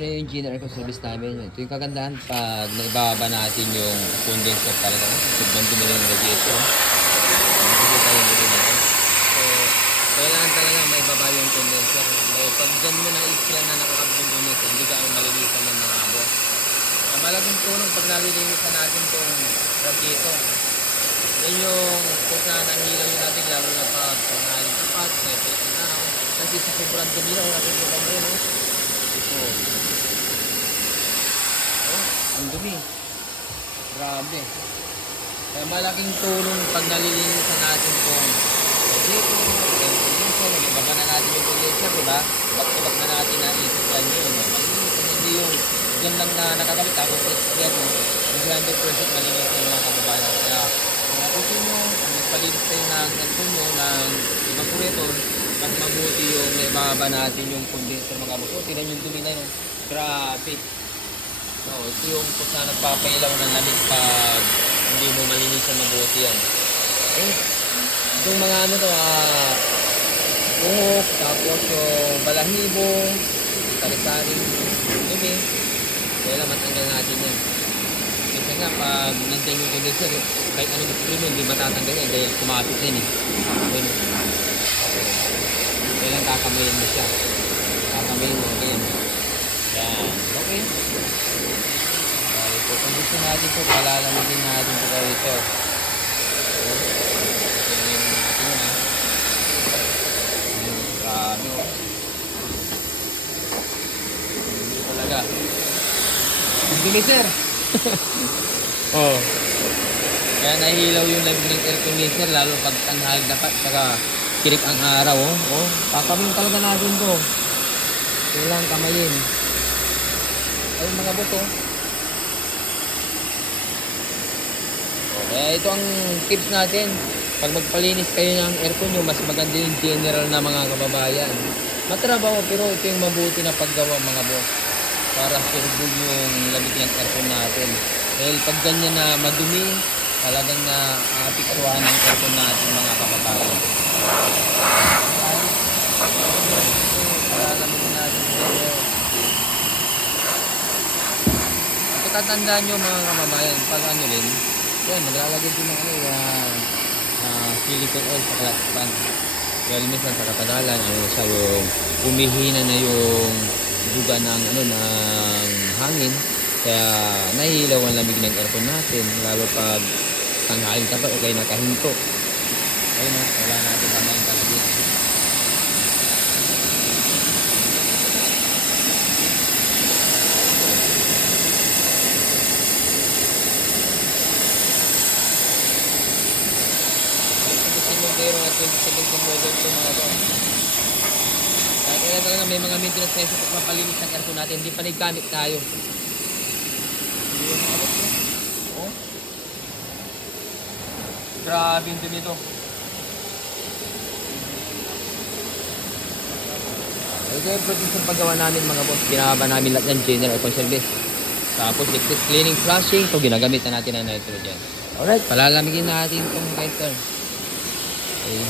Yung general ko service namin. Ito yung kagandahan pag naibaba natin yung condenser talaga. Sobrang dumi ng radiator. Nakikita yung dumi nito. So, kailangan talaga maibaba yung condenser. So, pag dyan mo na i-fill na nakakabit yung condenser, hindi ka ang malinisan ng mga boss. Malaking tulong pag nalilinisan natin itong radiator. Yan yung kung saan nangilaw yung natin, lalo na pag pangaling tapat, separate na araw. Kasi sa sobrang dumi na, nakikita mo yun, no? Ang dumi. Grabe. Kaya malaking tulong pag nalilinisan natin kung ibaba na natin yung condenser, diba? Back-to-back na natin na isiplan yun. Malinisan, hindi yung dyan lang na nakakabit tapos expert mo. 100% malinis na yung mga kababayan. Kaya kung napusin nyo, kung nagpalinis kayo ng cellphone nyo, ng evaporator, mas mabuti yung naibaba natin yung condenser mga boss. O, tinan yung dumi na yun. Grabe. So, ito yung kung saan nagpapailaw ng lamig pag hindi mo malinisan mabuti yan. Okay. Itong mga ano to, buhok, tapos yung balahibo, sari-saring dumi. Kaya matanggal natin yan. Kasi nga, pag nandiyan yung condenser, kahit anong spray mo, hindi matatanggal yan dahil kumapit na yun eh. Kailan kakamayin mo siya. Kakamayin mo, okay. Yan, okay. So, kondisyon natin ito, palalamigin natin ito kayo ito. Grabe o. Hindi talaga. Ang dumi, sir. Oh. Kaya nahihilaw yung lamig ng air conditioner, lalo pag tanghal dapat, saka kirik ang araw. Oh. Kakamin talaga natin ito. Kailang kamayin. Ayun mga buto. Kaya ito ang tips natin. Pag magpalinis kayo ng aircon nyo, mas maganda yung general na mga kababayan. Matrabaho pero ito yung mabuti na paggawa mga boss. Para surbog yung lamig ng aircon natin. Dahil pag ganyan na madumi, talagang naapiktuhan ng aircon natin mga kababayan. Palamigin natin dito. At tatandaan nyo mga kababayan, pag ano rin, yan, maglalagay din ng silicone oil sa clutch pan. Dahil minsan sa katagalan, siya yung umihina na yung duga ng ng hangin. Kaya nahihilaw ang lamig ng aircon natin, lalo pag tanghaling tapat o kayo nakahinto. Ayun na, wala natin kamayin talaga. Pero at 2017 model ito mga boss. Kaya talaga may mga maintenance tayo sa pagpapalinis ng aircon natin. Hindi pa nagkamit tayo. Oh. Grabe yung dumi ito. Ito yung process ng paggawa namin mga boss. Ginagawa namin lahat ng general aircon service. Tapos liquid cleaning, flushing. Ito ginagamit na natin ang nitrogen. Alright, palalamigin natin itong nitrogen. Okay.